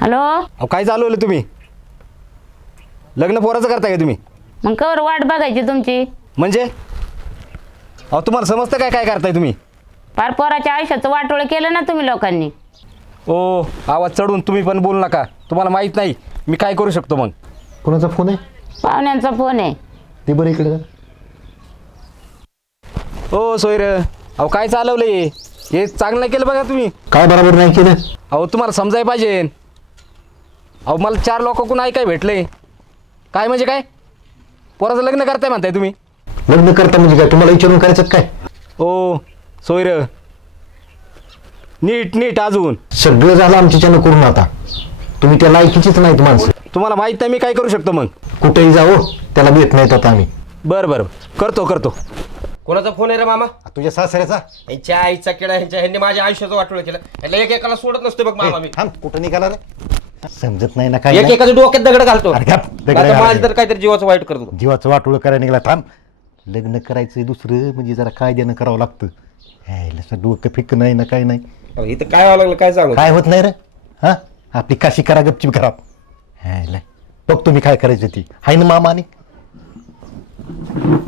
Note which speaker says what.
Speaker 1: Hello.
Speaker 2: अहो काय चालवलं तुम्ही? लग्न पोराचं करताय का तुम्ही?
Speaker 1: मग कवर वाट बघायची तुमची?
Speaker 2: म्हणजे अहो तुम्हाला समजतं काय काय करताय तुम्ही?
Speaker 1: पार पोराच्या आयुष्याचं वाटोळं केलं ना तुम्ही लोकांनी.
Speaker 2: ओ आवाज चढून तुम्ही पण बोलू नका. तुम्हाला माहीत नाही मी काय करू शकतो. मग
Speaker 3: कोणाचा फोन आहे?
Speaker 1: पाहुण्यांचा फोन आहे.
Speaker 3: ते बरं इकडे जा.
Speaker 2: ओ सोयर अहो काय चालवलंय? हे चांगलं नाही केलं बघा तुम्ही.
Speaker 3: काय बरोबर नाही केलं?
Speaker 2: अहो तुम्हाला समजाय पाहिजे. अहो मला 4 लोकांकडून ऐकाय भेटले. काय म्हणजे काय? पोराचं लग्न करताय म्हणताय तुम्ही?
Speaker 3: लग्न करता म्हणजे काय? तुम्हाला विचारून करायचं काय?
Speaker 2: ओ सोयर नीट नीट अजून
Speaker 3: सगळं झालं आमच्याच्यानं करून. आता तुम्ही त्या लायकीचीच नाहीत माणसं.
Speaker 2: तुम्हाला माहीत नाही मी काय करू शकतो. मग
Speaker 3: कुठेही जाओ त्याला भेट नाहीत आता आम्ही.
Speaker 2: बरं बरं करतो.
Speaker 4: कोणाचा फोन आहे रे मामा?
Speaker 3: तुझ्या सासऱ्याचा.
Speaker 4: यांच्या आईचा किडा ह्यांनी माझ्या आयुष्याचं वाटोळं केलं. ह्याला एकेकाला सोडत नसतो बघ मामा मी.
Speaker 3: थांब, कुठं निघाला रे? समजत नाही ना काय.
Speaker 4: एकेकाच्या डोक्यात दगड घालतो.
Speaker 3: अरे गप, दगड
Speaker 4: आता
Speaker 3: घालायचे.
Speaker 4: माझं तर काहीतरी जीवाचं वाईट करतो.
Speaker 3: जीवाचं वाटोळं करायला निघाला. थांब, लग्न करायचं दुसरं म्हणजे जरा कायद्यानं करावं लागतं. ह्याला डोकं फिक नाही ना काय नाही.
Speaker 4: इथं काय व्हावं लागलं काय सांगू?
Speaker 3: काय होत नाही रे. हा आपली काशी करा गपचीप करा. ह्याला बघ तुम्ही काय करायचं ती हाय ना मामाने.